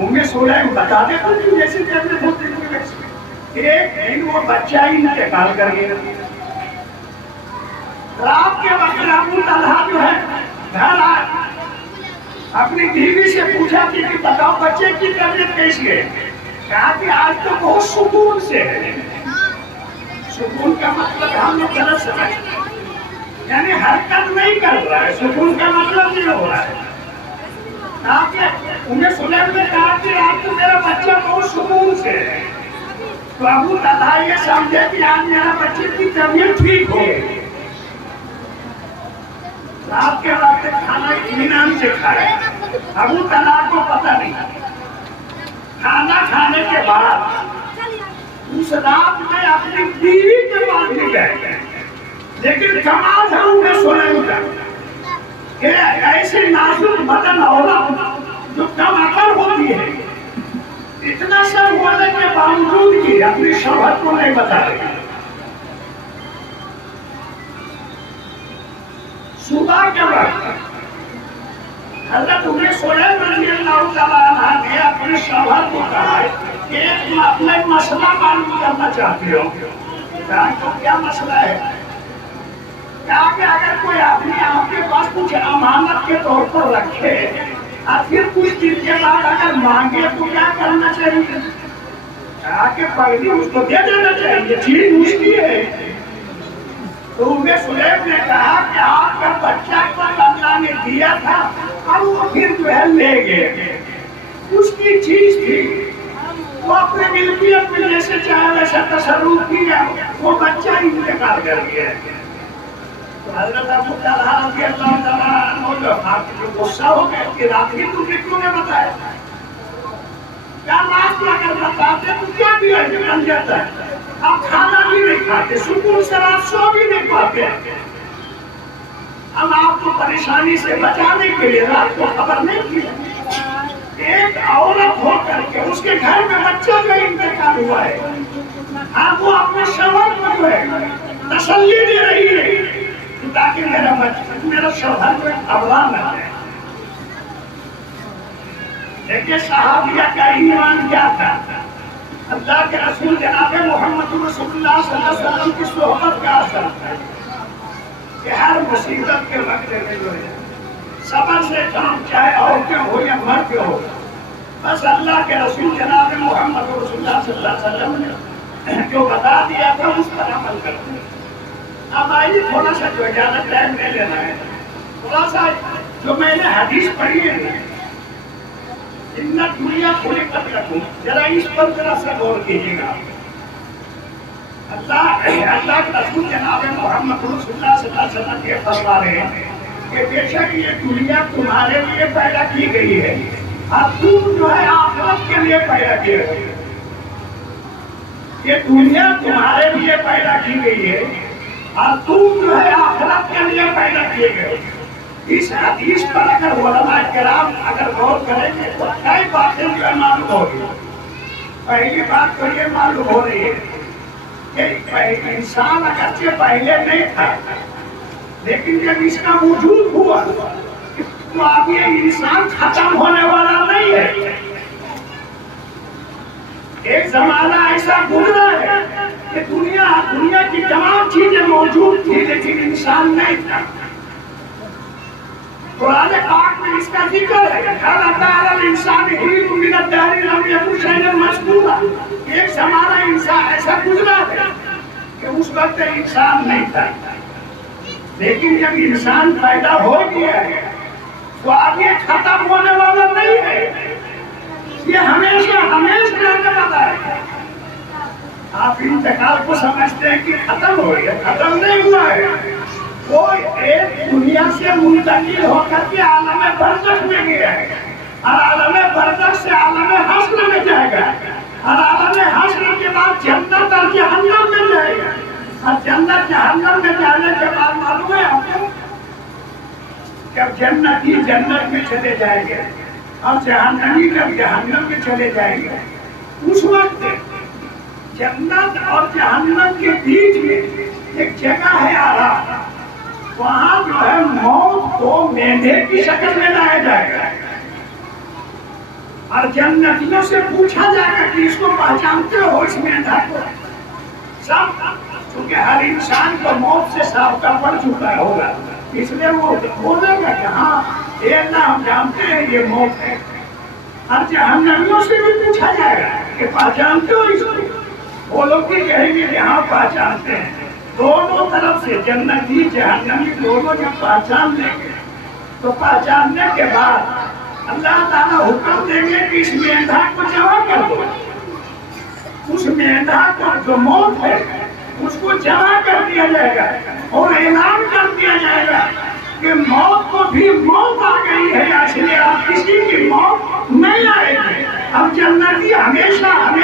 ام سلیم بتا دے تو جیسے کہ اپنے بولتے ہیں ایک دن وہ بچہ ہی انتقال کر گیا. رات کے وقت ابو طلحہ جو ہے گھر آئے, اپنی بیوی سے پوچھا کہ بتاؤ بچے کی طبیعت کیسی ہے؟ کہا کہ آج تو بہت سکون سے ہے. سکون کا مطلب ہم نے غلط سمجھا, یعنی حرکت نہیں کر رہا ہے, سکون کا مطلب نہیں ہو رہا ہے. انہیں سلیم نے کہا کہ آج تو میرا بچہ بہت سکون سے ہے. تو ابو طلحہ یہ سمجھے کہ آج میرا بچے کی طبیعت ٹھیک ہو گئی. رات کے وقت کھانا اطمینان سے کھایا. ابو طلحہ کو پتہ نہیں. کھانا کھانے کے بعد اس رات میں اپنی بیوی کے پاس بھی گئے, لیکن کمال ہے انہیں سلیم کا کہ ایسے نازک بدن عورت جو کم عقل ہوتی ہے, اتنا سب ہونے کے باوجود بھی اپنی شوہر کو نہیں بتا رہی. صبح کے وقت حضرت ام سلیم رضی اللہ تعالیٰ عنہ نے اپنے شوہر کو کہا کہ تم اپنا مسئلہ معلوم کرنا چاہتے ہو. کہا تو کیا مسئلہ ہے؟ کہا کہ اگر کوئی آدمی آپ کے پاس کچھ امانت کے طور پر رکھے اور پھر کچھ دن کے بعد اگر مانگے تو کیا کرنا چاہیے؟ کہا کہ پہلے اس کو دے دینا چاہیے, چیز اس کی ہے. تو ام سلیم نے کہا کہ آپ کا بچہ کو اللہ نے دیا تھا اور وہ پھر جو ہے لے گئے. اس کی چیز تھی, وہ اپنے ملکیت میں جیسے چاہے ویسا تصرف کیا, وہ بچہ ہی انتقال کر گیا. حضرت ابو طلحہ رضی اللہ تعالیٰ عنہ جو غصہ ہو گئے کہ رات ہی تم نے کیوں نے بتایا؟ کیا رات کو اگر بتاتے تو کیا دیا جو بن جاتا ہے؟ آپ کھانا بھی نہیں کھاتے, سکون سے رات سو بھی نہیں پاتے. اب آپ کو پریشانی سے بچانے کے لیے رات کو خبر نہیں کی. ایک عورت ہو کر کے اس کے گھر میں بچہ جو انتقال ہوا ہے, اب وہ اپنے شوہر کو جو ہے تسلی دے رہی ہے تاکہ میرا بچہ, میرا شوہر کو گھبرا نہ جائے. دیکھیے صحابیہ کا ایمان کیا تھا. اللہ کے رسول جناب محمد رسول اللہ صلی اللہ علیہ وسلم کی صحبت کا اثر تھا کہ ہر مصیبت کے وقت میں جو ہے صبر سے کام, چاہے عورتیں ہو یا مرد ہو, بس اللہ کے رسول جناب محمد رسول اللہ صلی اللہ علیہ وسلم نے جو بتا دیا تھا اس پر عمل کرتے. اب آئیے تھوڑا سا جو زیادہ ٹائم نہیں لینا ہے, تھوڑا سا جو میں نے حدیث پڑھی ہے ان دنیا خلقت لکم, ذرا اس پر ذرا سا غور کیجیے گا. اللہ کے رسول جناب محمد رسول اللہ صلی اللہ علیہ وسلم یہ فرما رہے ہیں کہ بے شک یہ دنیا تمہارے لیے پیدا کی گئی ہے اور تم جو ہے آخرت کے لیے پیدا کی گئی ہے. یہ دنیا تمہارے لیے پیدا کی گئی ہے اور تم جو ہے آخرت کے لیے پیدا کیے گئے. اس حدیث پر اگر علماء کرام اگر غور کریں گے تو کئی باتیں جو ہے معلوم ہوگی. پہلی بات تو یہ معلوم ہو رہی ہے کہ انسان اگرچہ پہلے نہیں تھا, لیکن جب اس کا وجود ہوا تو اب یہ انسان ختم ہونے والا نہیں ہے. ایک زمانہ ایسا گزرا ہے کہ دنیا کی تمام چیزیں موجود تھی لیکن انسان نہیں تھا. قرآن پاک میں اس کا ذکر ہے ہر اتارا انسان ہی من الدہر لم یکن شیئا مذکورا. ایک زمانہ انسان ایسا گزرا ہے کہ اس وقت انسان نہیں تھا, لیکن جب انسان پیدا ہو گیا ہے تو اب یہ ختم ہونے والا نہیں ہے, یہ ہمیشہ رہنے والا ہے. آپ انتقال کو سمجھتے ہیں کہ ختم ہو گیا, ختم نہیں ہوا ہے. وہ ایک دنیا سے منتقل ہو کر کے عالم برزخ میں گیا ہے اور عالم برزخ سے عالم حشر میں جائے گا اور عالم حشر کے بعد جنت اور جہنم میں جائے گا اور جنت جہنم میں جانے کے بعد معلوم ہے آپ کو جب جنتی جنت میں چلے جائیں گے اور جہنمی جب جہنم میں چلے جائیں گے اس وقت جنت اور جہنم کے بیچ میں ایک جگہ ہے آرام, وہاں جو ہے موت کو مینڈے کی شکل میں لایا جائے گا اور جنتیوں سے پوچھا جائے گا کہ اس کو پہچانتے ہو اس مینڈک کو؟ سب، کیونکہ ہر انسان کو موت سے سابقہ پڑ چکا ہوگا، اس لیے وہ بولے گا کہ ہاں اے اللہ ہم جانتے ہیں یہ موت ہے۔ اور جہنمیوں سے بھی پوچھا جائے گا کہ پہچانتے ہو اس کو؟ وہ لوگ بھی کہیں گے کہ ہاں پہچانتے ہیں۔ دونوں طرف سے جنتی جہنمی دونوں جب پہچان لیں گے تو پہچاننے کے بعد اللہ تعالیٰ حکم دیں گے کہ اس مینڈک کو جمع کر دو۔ اس مینڈک کو جو موت ہے اس کو جمع کر دیا جائے گا اور اعلان کر دیا جائے گا کہ موت کو بھی موت آ گئی ہے، اس لیے اب کسی کی موت نہیں آئے گی۔ اب جنتی ہمیشہ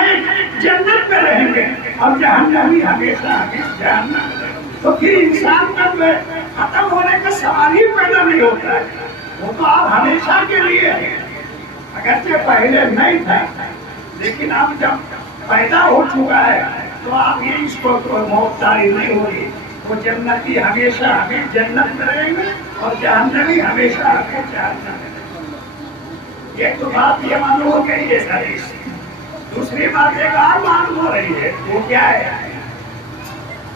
جنت میں رہیں گے اور جہنمی ہمیشہ جہنم میں رہیں گے۔ تو پھر انسان کا ختم ہونے کا سوال ہی پیدا نہیں ہوتا ہے، وہ تو اب ہمیشہ کے لیے ہے۔ اگرچہ پہلے نہیں تھا لیکن اب جب پیدا ہو چکا ہے تو اب یہ اس کو موت طاری نہیں ہوگی۔ وہ جنتی ہمیشہ ہمیں جنت میں رہیں گے اور جہنمی ہمیشہ ہمیں جہنم میں رہیں گے۔ ایک تو بات یہ معلوم ہو گئی ہے حدیث سے۔ دوسری بات ایک اور معلوم ہو رہی ہے، وہ کیا ہے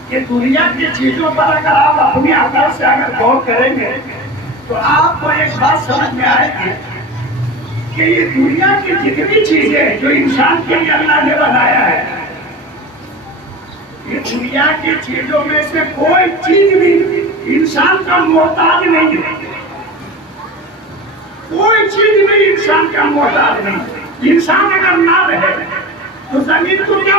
کہ دنیا کی چیزوں پر اگر آپ اپنی عقل سے اگر غور کریں گے تو آپ کو ایک بات سمجھ میں آئے گی کہ یہ دنیا کی جتنی چیزیں جو انسان کے لیے اللہ نے بنایا ہے، یہ دنیا کی چیزوں میں سے کوئی چیز بھی انسان کا محتاج نہیں ہے۔ کوئی چیز بھی انسان کا محتاج نہیں۔ انسان اگر نہ رہے تو زمین تو کیا